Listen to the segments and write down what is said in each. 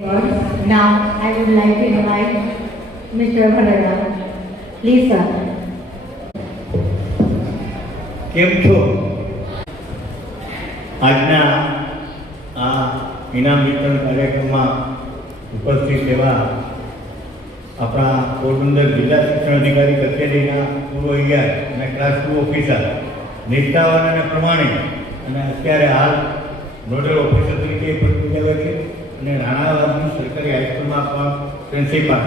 Now I would like to invite Mr. Bharara. Please, sir. કેમ છો? આજના આ ઇનામ વિતરણ કાર્યક્રમમાં ઉપસ્થિત એવા આપણા પોરબંદર જિલ્લા શિક્ષણ અધિકારી કચેરીના પૂર્વ ઇઆર અને ક્લાસ 2 ઓફિસર નિષ્ઠાવાન અને પ્રમાણિક અને અત્યારે હાલ નોડલ ઓફિસર તરીકે ફરજ બજાવે છે અને રાણાવાડની સરકારી હાઈસ્કૂલમાં પણ પ્રિન્સિપાલ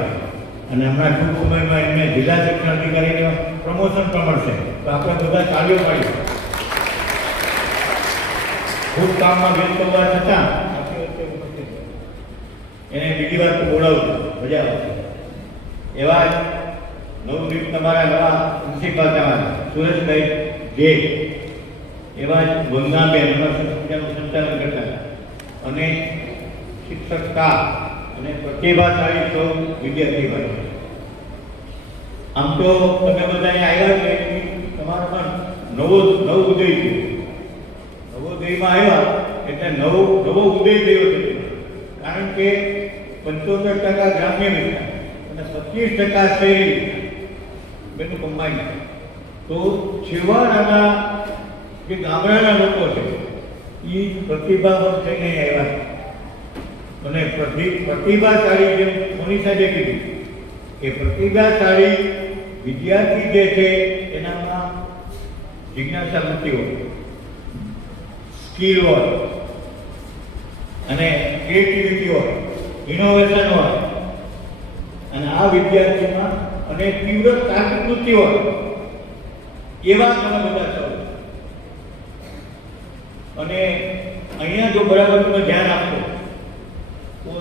અને હમણાં ટૂંક સમયમાં એમને જિલ્લા શિક્ષણ અધિકારીને પ્રમોશન પણ મળશે. તો આપણે બધા તાળીઓ પાડીએ. ખૂબ કામમાં વ્યસ્ત હોવા છતાં એને બીજી વાર બોલાવજો, મજા આવશે. એવા જ નવદીપ તમારા નવા પ્રિન્સિપાલ તમારા સુરેશભાઈ જે એવા જ વંદનાબેન પૂજાનું સંચાલન કરતા અને શિક્ષક સ્ટાફ અને પ્રતિભાશાળી સૌ વિદ્યાર્થી ભાઈ. આમ તો તમે બધા અહીંયા આવ્યા છે, તમારામાં નવો ઉદય છે. નવોદયમાં આવ્યા એટલે નવો ઉદય થયો છે. કારણ કે 75% ગ્રામ્ય વિસ્તાર અને 25% શહેરી બેનું કમ્બાઈન. તો છેવાડાના જે ગામડાના લોકો છે એ પ્રતિભાવંત થઈને આવ્યા છે. અને પ્રતિભાશાળી જેમ મનીષાએ કીધું કે પ્રતિભાશાળી વિદ્યાર્થી જે છે એનામાં જિજ્ઞાસા વૃત્તિ હોય, સ્કિલ હોય અને ક્રિએટિવિટી હોય, ઇનોવેશન હોય અને આ વિદ્યાર્થીમાં અને તીવ્ર તાર્કિક વૃત્તિ હોય એવા ઘણા બધા સૌ. અને અહીંયા જો બરાબર તમે ધ્યાન આપશો તો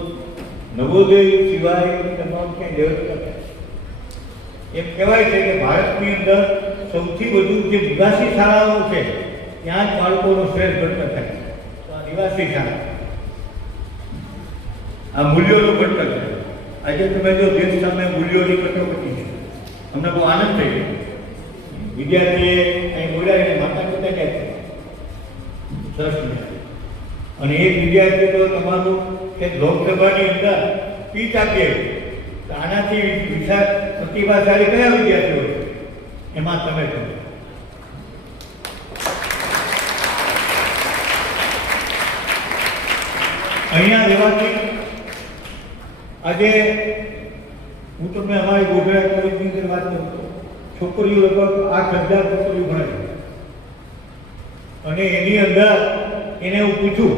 નવોદય સિવાય તમામ ક્યાંય વ્યવસ્થા. એમ કહેવાય છે કે ભારતની અંદર સૌથી વધુ જે નિવાસી શાળાઓ છે ત્યાં જ બાળકોનો શ્રેષ્ઠ ઘડતર થાય. તો આ નિવાસી શાળા આ મૂલ્યોનું ઘડતર છે. આજે તમે જો દેશ સામે મૂલ્યોની કટોકટી છે, અમને બહુ આનંદ થઈ ગયો. વિદ્યાર્થીએ અહીં બોલ્યા એટલે માતા પિતા ક્યાં છે સરસ. અને એક વિદ્યાર્થી તો તમારું કે લોકસભાની અંદર સ્પીચ આપીએ તો આનાથી વિશાળ પ્રતિભાશાળી કયા વિદ્યાર્થીઓ છે એમાં તમે છો. અહીંયા રહેવાથી આજે હું તમને અમારી ગુજરાત કોલેજની અંદર વાત કરું છું. છોકરીઓ લગભગ 8,000 છોકરીઓ ભણે છે. અને એની અંદર એને હું પૂછું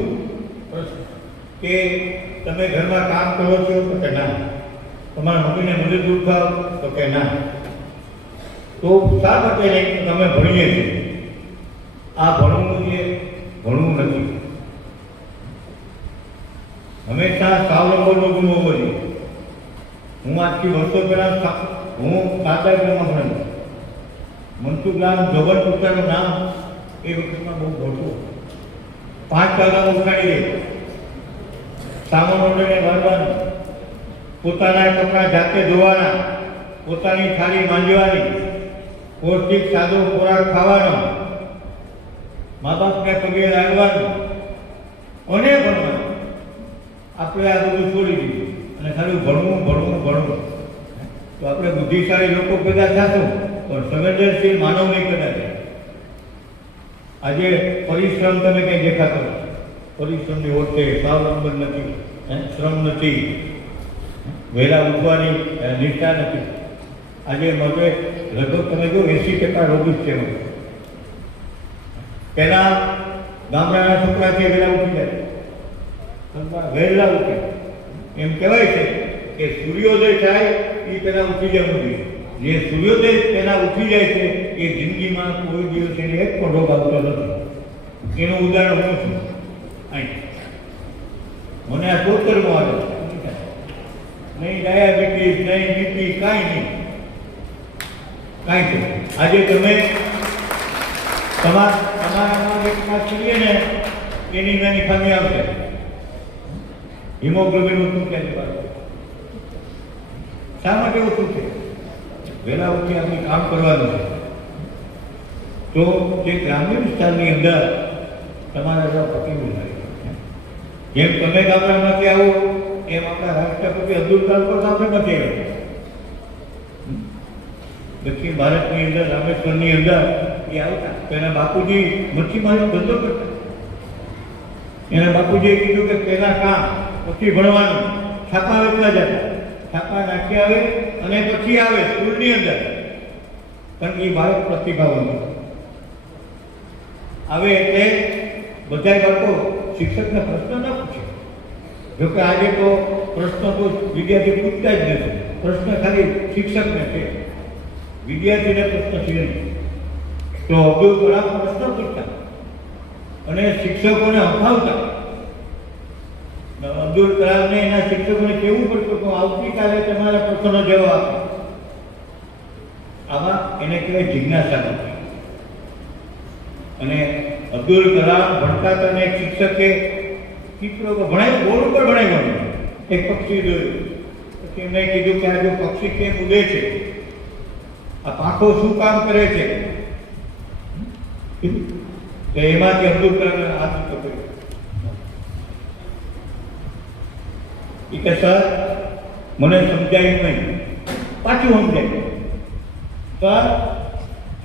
કે તમે ઘરમાં કામ કરો છો તો કે ના, તમારા મમ્મીને મદદરૂપ થાવ તો કે ના. તો શા માટે નહીં તમે ભણીએ છીએ? આ ભણવું છે, ભણવું નથી. હંમેશા સ્વાવલંબનનો ગુણ હોવો જોઈએ. હું આજથી વર્ષો પહેલા હું 7 ભણેલો. મનસુખરામ જવન પુત્રનું નામ એ વખતમાં બહુ મોટું. 5 વાગ્યામાં ઉઠાડી દે, સામાન ઓરડીને વાળવાનું, પોતાના કપડાં જાતે ધોવાના, પોતાની થાળી માંજવાની, પૌષ્ટિક સાદો ખોરાક ખાવાનો, મા બાપને પગે લાગવાનું અને ભણવાનું. આપણે આ બધું છોડી દીધું અને ખાલી ભણવું. તો આપણે બુદ્ધિશાળી લોકો પેદા થશું પણ સંવેદનશીલ માનવ નહીં પેદા થાય. આજે પરિશ્રમ તમે કંઈ દેખાતો નથી. પરિશ્રમની ઓછે સ્વાવલંબન નથી, શ્રમ નથી, વહેલા ઉઠવાની નિષ્ઠા નથી. આજે મગજ લગભગ તમે જો 80% રોગી છે. પહેલા ગામડાના છોકરા છે વહેલા ઉઠી જાય, વહેલા ઉઠે. એમ કહેવાય છે કે સૂર્યોદય થાય એ પહેલા ઉઠી જવું જોઈએ. જે સૂર્યોદય પહેલા ઉઠી જાય છે એ જિંદગીમાં કોઈ દિવસ એને એક પણ રોગ આવતો નથી. એનું ઉદાહરણ હું છું. મને આ 73 આવે નહીં, ડાયાબિટીસ નહીં, બીપી કાંઈ નહીં. આજે તમે તમારામાં એક ખાસ કરીએ ને એની નાની ખામી આવશે. હિમોગ્લોબિન ઓછું ક્યાંથી? શા માટે ઓછું છે? વહેલા ઉઠી આપણે કામ કરવાનું છે. તો જે ગ્રામ્ય વિસ્તારની અંદર તમારા જેવા પ્રતિબંધ થાય. જેમ તમે ગામડામાંથી આવો એમ અબ્દુલ કલામ પર આપણે બચાવ્યો. દક્ષિણ ભારતની અંદર રામેશ્વરની અંદર એ આવતા તો એના બાપુજી મચ્છીમારી ધંધો કરતા. એના બાપુજીએ કીધું કે પહેલા કામ પછી ભણવાનું. છાપા વેચવા જતા, છાપા નાખી આવે અને પછી આવે સ્કૂલની અંદર. કારણ કે એ બાળક પ્રતિભાવંત આવે એટલે બધા બાળકો શિક્ષકને પ્રશ્ન ન પૂછે. જોકે આજે તો પ્રશ્ન તો વિદ્યાર્થી પૂછતા જ નથી. પ્રશ્ન ખાલી શિક્ષકને છે, વિદ્યાર્થીને પ્રશ્ન છે નહીં. તો અબ્દુલ કલામ પ્રશ્ન પૂછતા અને શિક્ષકોને અફાવતા. અબ્દુલ કલામને એના શિક્ષકોને કહેવું પડતું કે આવતીકાલે તમારા પ્રશ્નનો જવાબ આપો. આમાં એને કહેવાય જિજ્ઞાસા હતી. અને અબ્દુલ કલામ ભણતા હતા અને એક શિક્ષકે ચિત્રો ભણાવ્યું, બોર્ડ ઉપર ભણાવ્યું. એક પક્ષી દોર્યું. પછી એમને કીધું કે આ જો પક્ષી કેમ ઉડે છે, આ પાંખો શું કામ કરે છે, તો એમાંથી અબ્દુલ કલામ હાથ પકડ્યો. એ કે સર મને સમજાયું નહીં. પાછું સમજાયું. સર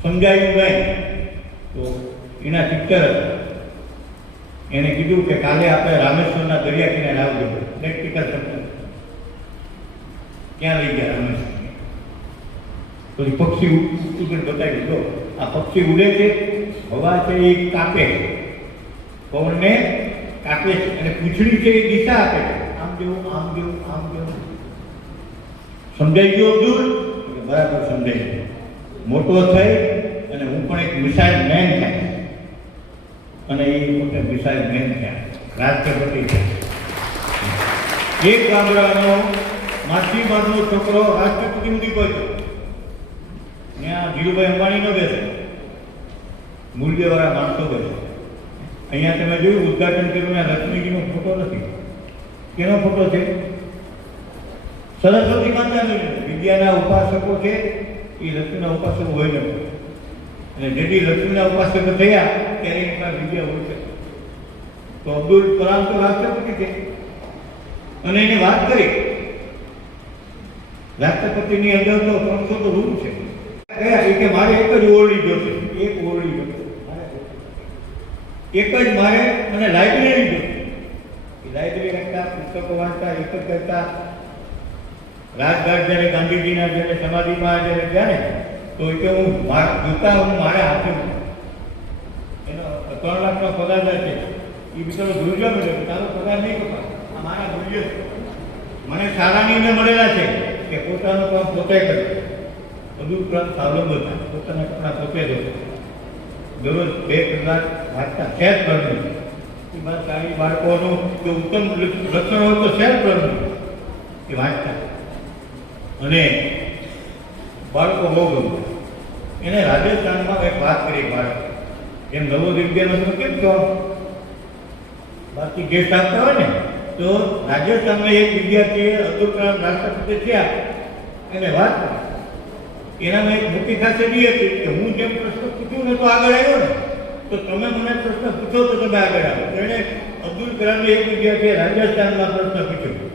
સમજાયું નહીં. તો એના ટીચર એને કીધું કે કાલે આપણે રામેશ્વરના દરિયા કિનારે આવજો. પ્રેક્ટિકલ સમજાવ. ક્યાં લઈ ગયા રામેશ્વર? પછી પક્ષી ઉડીને બતાવી દીધો. આ પક્ષી ઉડે છે, હવા છે એ કાપે છે, પવનને કાપે છે અને પૂંછડી છે એ દિશા આપે છે. આમ જેવું, આમ જેવું, આમ જેવું. સમજાઈ ગયો અબ્દુલ? બરાબર સમજાઈ ગયો. મોટો થઈ અને હું પણ એક મિસાઇલ મેન થાય અને એ પોતે મિસાઇલ મેન થયા, રાષ્ટ્રપતિ થયા. એક ગામડાનો માછીમારનો છોકરો રાષ્ટ્રપતિ સુધી પહોંચ્યો. ત્યાં ધીરુભાઈ અંબાણી નો બેસે, મૂલ્યવાળા માણસો બેસે. અહીંયા તમે જોયું ઉદઘાટન કર્યું, લક્ષ્મીજીનો ફોટો નથી. કેનો ફોટો છે? સરસ્વતી માતાનો. વિદ્યાના ઉપાસકો છે એ લક્ષ્મીના ઉપાસકો હોય નથી. અને જેથી લક્ષ્મીના ઉપાસકો થયા ત્યારે એના વિદ્યા હોય છે. તો અબ્દુલ કલામ તો રાષ્ટ્રપતિ છે અને એને વાત કરી. રાષ્ટ્રપતિની અંદર તો 300 તો રૂમ છે. કયા? કે મારે એક જ ઓરડી જોશે, એક ઓરડી જોશે, એક જ મારે, અને લાઇબ્રેરી જોશે. એ લાઇબ્રેરી રાખતા, પુસ્તકો વાંચતા, એક જ કરતા. રાજઘાટ જ્યારે ગાંધીજીના જ્યારે સમાધિમાં જ્યારે ગયા ને તો એ કે હું જોતા હું મારે હાથે એનો 3 લાખનો પગાર છે. એ બિચારો ધ્રુજવા મળ્યો, તારો પગાર નહીં કપાય, આ મારા મૂલ્ય મને સારાની ને મળેલા છે કે પોતાનું કામ પોતે કરે. અબ્દુલ કલામ સ્વાવલંબી હતા, પોતાના કપડાં પોતે ધોતા, દરરોજ 2 કલાક વાંચતા. સેલ્ફ લર્નિંગ એ બાદ સારી બાળકોનું જો ઉત્તમ લક્ષણ હોય તો સેલ્ફ લર્નિંગ એ વાંચતા. અને બાળકો બહુ ગમતા. એને રાજસ્થાનમાં એક વાત કરી બાળક, એમ નવોદય વિદ્યાનો કેમ કહો બાકી ગેસ્ટ આપતા હોય ને, તો રાજસ્થાનમાં એક વિદ્યાર્થીએ અબ્દુલ કલામ રાષ્ટ્રપતિ થયા એને વાત કરી. એનામાં એક મોટી ખાસિયત એ હતી કે હું જેમ પ્રશ્ન પૂછ્યું ને તો આગળ આવ્યો ને, તો તમે મને પ્રશ્ન પૂછો તો તમે આગળ આવો. એણે અબ્દુલ કલામને એક વિદ્યાર્થીએ રાજસ્થાનમાં પ્રશ્ન પૂછ્યો,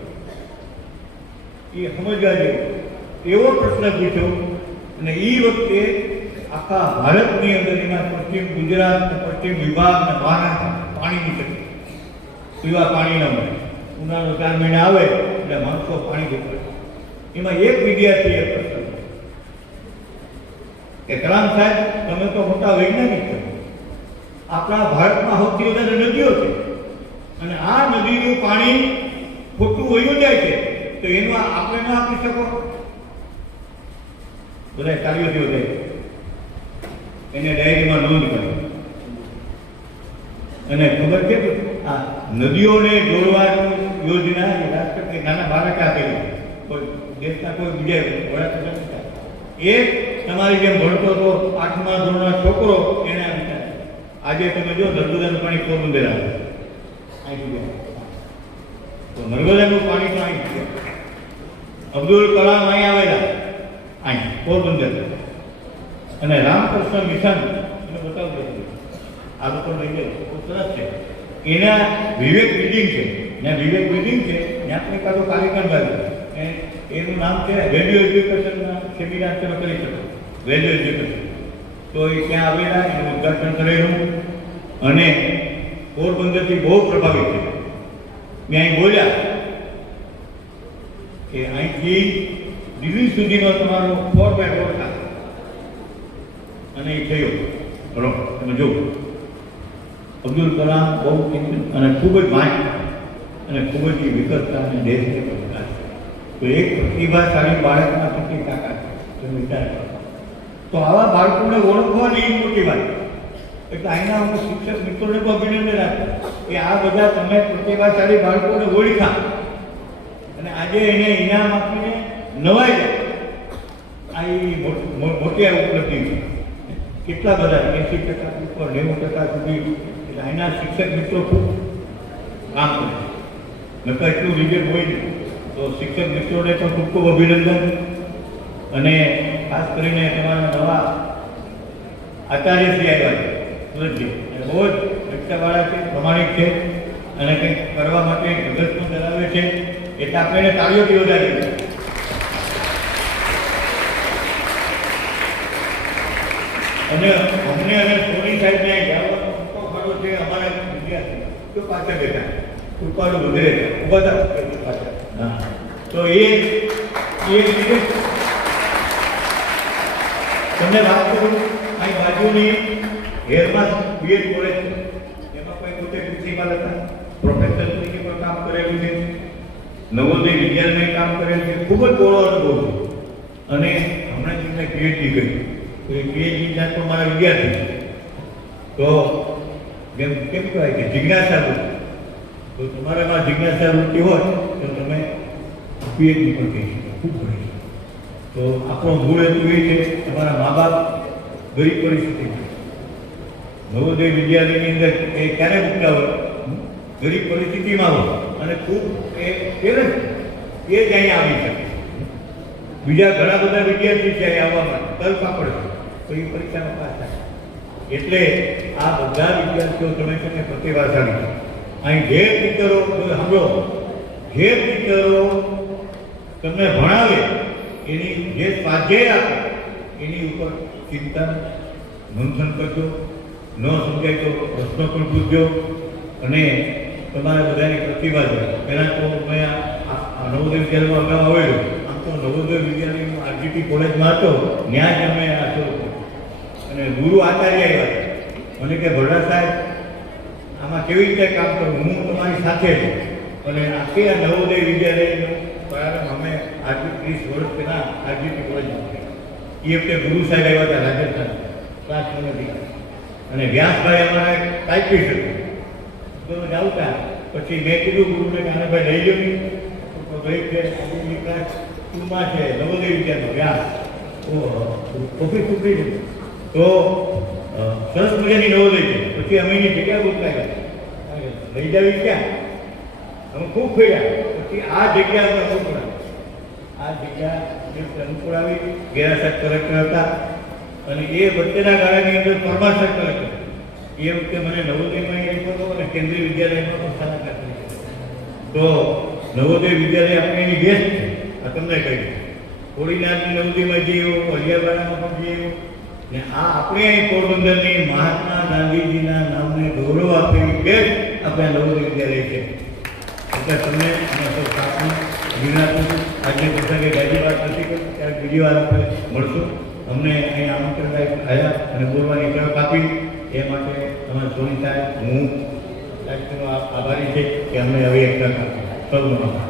એ સમજવા જેવો એવો પ્રશ્ન પૂછ્યો. અને એ વખતે આખા ભારતની અંદર એમાં પશ્ચિમ ગુજરાત ને પશ્ચિમ વિભાગ ને મહારાષ્ટ્ર પાણીની તકલીફ, પીવા પાણી ન મળે. ઉનાળો 4 મહિના આવે એટલે માણસો પાણી ગોતવે. એમાં એક વિદ્યાર્થીએ પ્રશ્ન કે કલામ સાહેબ તમે તો મોટા વૈજ્ઞાનિક છો, આપણા ભારતમાં સૌથી વધારે નદીઓ છે અને આ નદીનું પાણી ખોટું વયું જાય છે, તો એનું આપણે ન આપી શકો? બધા કાર્યોથી વધે એને ડાયરીમાં નોંધ કરી. અને ખબર છે કે આ નદીઓને જોડવાની યોજના એ રાષ્ટ્રપતિ નાના બાળકે આપેલી, કોઈ દેશના કોઈ બીજા વડાપ્રધાન એક તમારી જેમ ભણતો હતો 8મા ધોરણનો છોકરો એને આ. આજે તમે જો નર્મદાનું પાણી પોરબંદર આવે, તો નર્મદાનું પાણી તો અહીં છે. અબ્દુલ કલામ અહીં આવેલા, અહીં પોરબંદર. અને રામકૃષ્ણ મિશન એને બતાવવું આ લોકો લઈ જાય સરસ છે. એના વિવેક બિલ્ડિંગ છે, ત્યાં વિવેક બિલ્ડિંગ છે ત્યાં કાં તો કાર્યક્રમ એનું નામ છે વેલ્યુ એજ્યુકેશનના સેમિનાર તમે કરી શકો, વેલ્યુ એજ્યુકેશન. તો એ ત્યાં આવેલા, એનું ઉદ્ઘાટન કરેલું અને પોરબંદરથી બહુ પ્રભાવિત છે. મેં અહીં બોલ્યા કે અહીંથી દિલ્હી સુધીનો તમારો 4x4 થાય અને એ થયો. બરોબર, તમે જુઓ અબ્દુલ કલામ બહુ અને ખૂબ જ વાંચ અને ખૂબ જ વિકસતા અને દેશને વિકાસ. તો એક પ્રતિભાશાળી બાળકમાં કેટલી તાકાત તમે વિચાર કરો. તો આવા બાળકોને ઓળખવાની એક મોટી વાત. એટલે અહીંના હું શિક્ષક મિત્રોને પણ અભિનંદન આપું કે આ બધા તમે પ્રતિભાશાળી બાળકોને ઓળખા અને આજે એને ઇનામ આપીને નવાઈ જાય. આ મોટી ઉપલબ્ધિ છે. કેટલા બધા 80% ઉપર 90% સુધી એટલે અહીંના શિક્ષક મિત્રો ખૂબ કામ કરે. નકર એટલું રિઝલ્ટ હોય નહીં. તો શિક્ષક મિત્રોને પણ ખૂબ ખૂબ અભિનંદન. અને ખાસ કરીને તમારા નવા આચાર્યશ્રી આવ્યા છે સુરતજી, બહુ જ રિક્ષાવાળા છે, પ્રમાણિક છે અને કંઈક કરવા માટે ધગશ પણ ધરાવે છે. એટલે આપણે એને તાળીઓથી વધારીએ. અને અમને અને સોની સાહેબને જવાનો મોટો ફાળો છે. અમારા વિદ્યાર્થી તો પાછળ બેઠા કૃપાળુ વધે ઉભા હતા પાછળ. હા, તો એ તમને વાત કરું, અહીં બાજુની હેરમાં બીએડ કોલેજ છે, એમાં કોઈ પોતે પ્રિન્સિપાલ હતા, પ્રોફેસર તરીકે પણ કામ કરેલું છે, નવોદય વિદ્યાલયમાં કામ કરેલું છે, ખૂબ જ બહોળો અનુભવ છે. અને હમણાં જ મેં પીએચડી કરી. તો એ પીએચડી ત્યાં તો મારા વિદ્યાર્થી છે. તો કેમ કહેવાય કે જિજ્ઞાસા વૃત્તિ, તો તમારામાં જિજ્ઞાસા વૃત્તિ હોય તો તમે પીએચડી પણ કહી શકો, ખૂબ કરી શકો. તો આપણો મૂળ હેતુ એ છે તમારા મા બાપ ગરીબ પરિસ્થિતિ, નવોદય વિદ્યાલયની અંદર એ ક્યારે મૂકતા હોય, ગરીબ પરિસ્થિતિમાં હોય અને ખૂબ એ પેરેન્ટ એ જ અહીં આવી શકે. બીજા ઘણા બધા વિદ્યાર્થી છે અહીં આવવા માટે તલપાપડ છે, તો એ પરીક્ષામાં પાસ થાય. એટલે આ બધા વિદ્યાર્થીઓ તમે છે ને પ્રતિભાશાળી છે. અહીં જે ટીચરો સાંભળો, જે ટીચરો તમને ભણાવે એની જે સ્વાધ્યાય આપે એની ઉપર ચિંતન મંથન કરજો. ન સમજાય તો પ્રશ્નો પણ પૂછજો. અને તમારે બધાની પ્રતિભા છે. પહેલાં તો મેં આ નવોદય વિદ્યાલયમાં અગાઉ આવેલું. આમ તો નવોદય વિદ્યાલયમાં આરજીટી કોલેજમાં હતો, ત્યાં જ અમે આ શરૂ કર્યું. અને ગુરુ આચાર્ય આવ્યા છે. મને કે ભરડા સાહેબ આમાં કેવી રીતે કામ કરું, હું તમારી સાથે છું. અને આખી આ નવોદય વિદ્યાલયનો પ્રારંભ અમે આજથી 30 વર્ષ પહેલાં આરજીટી કોલેજમાં કર્યો. એ વખતે ગુરુ સાહેબ આવ્યા હતા રાજસ્થાન ક્લાસ નથી. અને વ્યાસભાઈ અમારા ટાઈપિસ્ટ હતું. તો જાવતા પછી મેં કીધું ગુરુને કે આને ભાઈ લઈ લો નહીં. તો ભાઈ કે આપણી ક્લાસ 2માં છે નવોદય વિદ્યાલયનો વ્યાસ ઓફિસ ઉપડી છે. તો સરસ મજાની નવોદય છે. પછી અમે એની જગ્યા બદલાવ્યા, લઈ જાવી ક્યાં અમે ખૂબ ફર્યા. પછી આ જગ્યા અમે અનુકૂળ આવી. આ જગ્યા અનુકૂળ આવી. ગેરાસાહેબ કલેક્ટર હતા અને એ વચ્ચેના ગાળાની અંદર પરમાર સાહેબ કલેક્ટર. એ વખતે મને નવોદયમાં રાખ્યો અને કેન્દ્રીય વિદ્યાલયમાં પણ સલાહકાર કરી. તો નવોદય વિદ્યાલય આપણે એની બેસ્ટ છે. આ તમને કહ્યું કોડીનાથની નવોદયમાં જઈએ, અલિયાવાડામાં પણ જઈએ. ને આ આપણે અહીં પોરબંદરની મહાત્મા ગાંધીજીના નામને ગૌરવ આપેલી બેસ્ટ આપણે નવોદય વિદ્યાલય છે. એટલે તમને અમારા સ્થાપના વિનાતું આજે પ્રસંગે ગાજી વાત નથી કરતી, ત્યારે બીજી વાર આપણે મળશું. અમને અહીં આમંત્રણ આવ્યા અને બોલવાની તક આપી એ માટે તમારા સોની સાહેબ, હું સાહેબનો આભારી છે કે અમને હવે એક તક આપી. સૌનો આભાર.